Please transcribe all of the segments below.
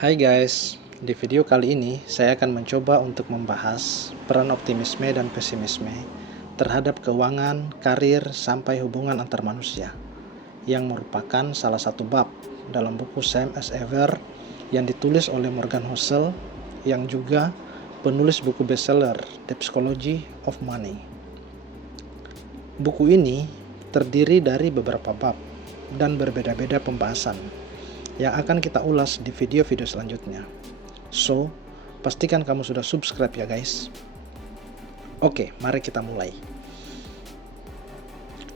Hai guys, di video kali ini saya akan mencoba untuk membahas peran optimisme dan pesimisme terhadap keuangan, karir, sampai hubungan antar manusia yang merupakan salah satu bab dalam buku Same as Ever yang ditulis oleh Morgan Housel yang juga penulis buku bestseller The Psychology of Money. Buku ini terdiri dari beberapa bab dan berbeda-beda pembahasan yang akan kita ulas di video-video selanjutnya. So, pastikan kamu sudah subscribe ya guys. Oke, mari kita mulai.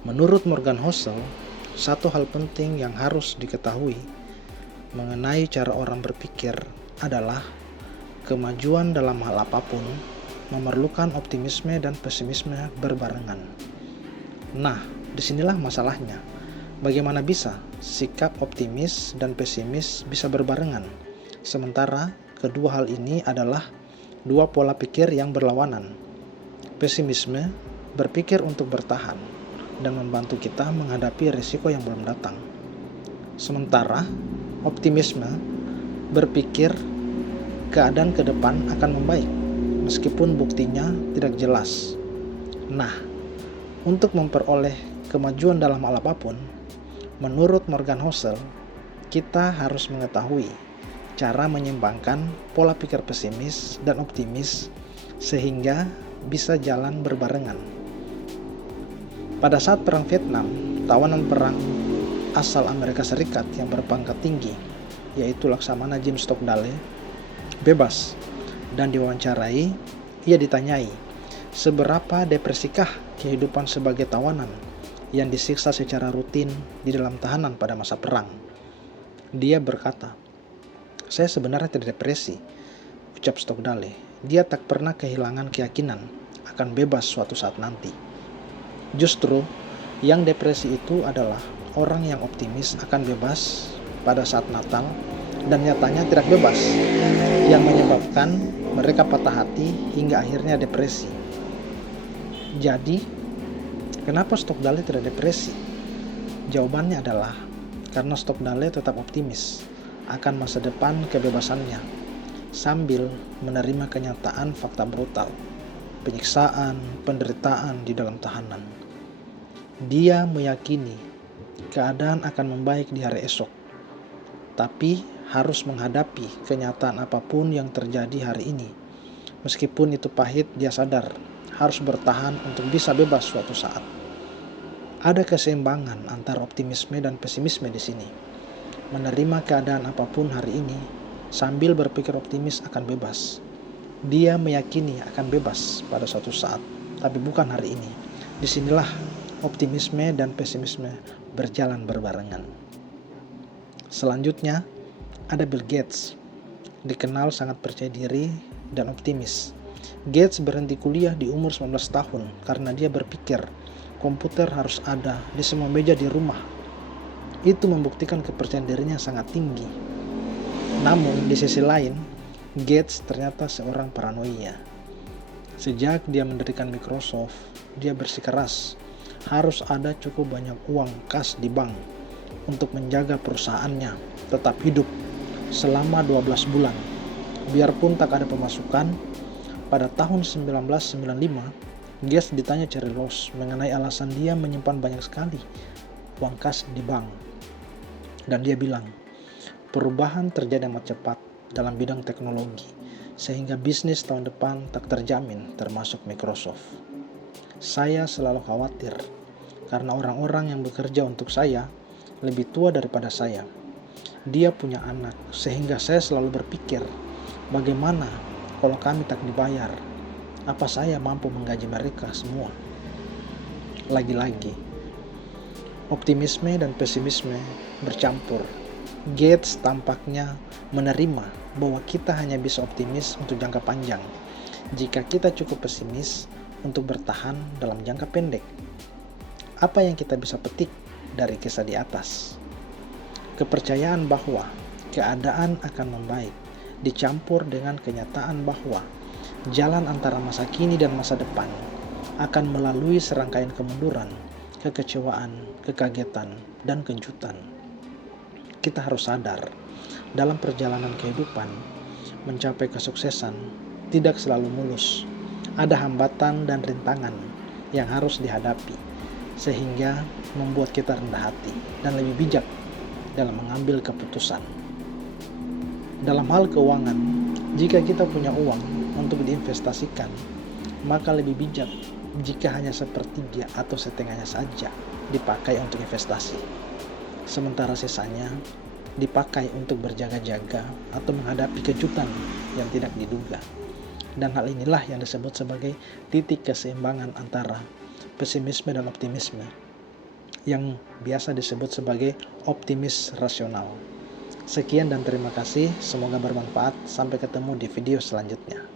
Menurut Morgan Housel, satu hal penting yang harus diketahui mengenai cara orang berpikir adalah kemajuan dalam hal apapun memerlukan optimisme dan pesimisme berbarengan. Nah, disinilah masalahnya. Bagaimana bisa sikap optimis dan pesimis bisa berbarengan, sementara kedua hal ini adalah dua pola pikir yang berlawanan. Pesimisme berpikir untuk bertahan dan membantu kita menghadapi risiko yang belum datang. Sementara optimisme berpikir keadaan ke depan akan membaik, meskipun buktinya tidak jelas. Nah, untuk memperoleh kemajuan dalam hal apapun, menurut Morgan Housel, kita harus mengetahui cara menyeimbangkan pola pikir pesimis dan optimis sehingga bisa jalan berbarengan. Pada saat Perang Vietnam, tawanan perang asal Amerika Serikat yang berpangkat tinggi, yaitu Laksamana Jim Stockdale, bebas dan diwawancarai. Ia ditanyai, seberapa depresikah kehidupan sebagai tawanan yang disiksa secara rutin di dalam tahanan pada masa perang? Dia berkata, "Saya sebenarnya tidak depresi," ucap Stockdale. Dia tak pernah kehilangan keyakinan akan bebas suatu saat nanti. Justru, yang depresi itu adalah orang yang optimis akan bebas pada saat Natal dan nyatanya tidak bebas, yang menyebabkan mereka patah hati hingga akhirnya depresi. Jadi, kenapa Stockdale tidak depresi? Jawabannya adalah karena Stockdale tetap optimis akan masa depan kebebasannya sambil menerima kenyataan fakta brutal, penyiksaan, penderitaan di dalam tahanan. Dia meyakini keadaan akan membaik di hari esok, tapi harus menghadapi kenyataan apapun yang terjadi hari ini. Meskipun itu pahit, dia sadar harus bertahan untuk bisa bebas suatu saat. Ada keseimbangan antara optimisme dan pesimisme di sini. Menerima keadaan apapun hari ini sambil berpikir optimis akan bebas. Dia meyakini akan bebas pada suatu saat, tapi bukan hari ini. Disinilah optimisme dan pesimisme berjalan berbarengan. Selanjutnya, ada Bill Gates. Dikenal sangat percaya diri dan optimis. Gates berhenti kuliah di umur 19 tahun karena dia berpikir komputer harus ada di semua meja di rumah. Itu membuktikan kepercayaan dirinya sangat tinggi. Namun di sisi lain, Gates ternyata seorang paranoia. Sejak dia mendirikan Microsoft, dia bersikeras harus ada cukup banyak uang kas di bank untuk menjaga perusahaannya tetap hidup selama 12 bulan. Biarpun tak ada pemasukan. Pada tahun 1995, Gates ditanya Jerry Ross mengenai alasan dia menyimpan banyak sekali uang kas di bank. Dan dia bilang, perubahan terjadi amat cepat dalam bidang teknologi, sehingga bisnis tahun depan tak terjamin termasuk Microsoft. Saya selalu khawatir karena orang-orang yang bekerja untuk saya lebih tua daripada saya. Dia punya anak, sehingga saya selalu berpikir, bagaimana kalau kami tak dibayar? Apa saya mampu menggaji mereka semua? Lagi-lagi, optimisme dan pesimisme bercampur. Gates tampaknya menerima bahwa kita hanya bisa optimis untuk jangka panjang jika kita cukup pesimis untuk bertahan dalam jangka pendek. Apa yang kita bisa petik dari kisah di atas? Kepercayaan bahwa keadaan akan membaik dicampur dengan kenyataan bahwa jalan antara masa kini dan masa depan akan melalui serangkaian kemunduran, kekecewaan, kekagetan, dan kejutan. Kita harus sadar dalam perjalanan kehidupan, mencapai kesuksesan tidak selalu mulus. Ada hambatan dan rintangan yang harus dihadapi, sehingga membuat kita rendah hati dan lebih bijak dalam mengambil keputusan. Dalam hal keuangan, jika kita punya uang untuk diinvestasikan, maka lebih bijak jika hanya sepertiga atau setengahnya saja dipakai untuk investasi, sementara sisanya dipakai untuk berjaga-jaga atau menghadapi kejutan yang tidak diduga. Dan hal inilah yang disebut sebagai titik keseimbangan antara pesimisme dan optimisme, yang biasa disebut sebagai optimis rasional. Sekian dan terima kasih, semoga bermanfaat. Sampai ketemu di video selanjutnya.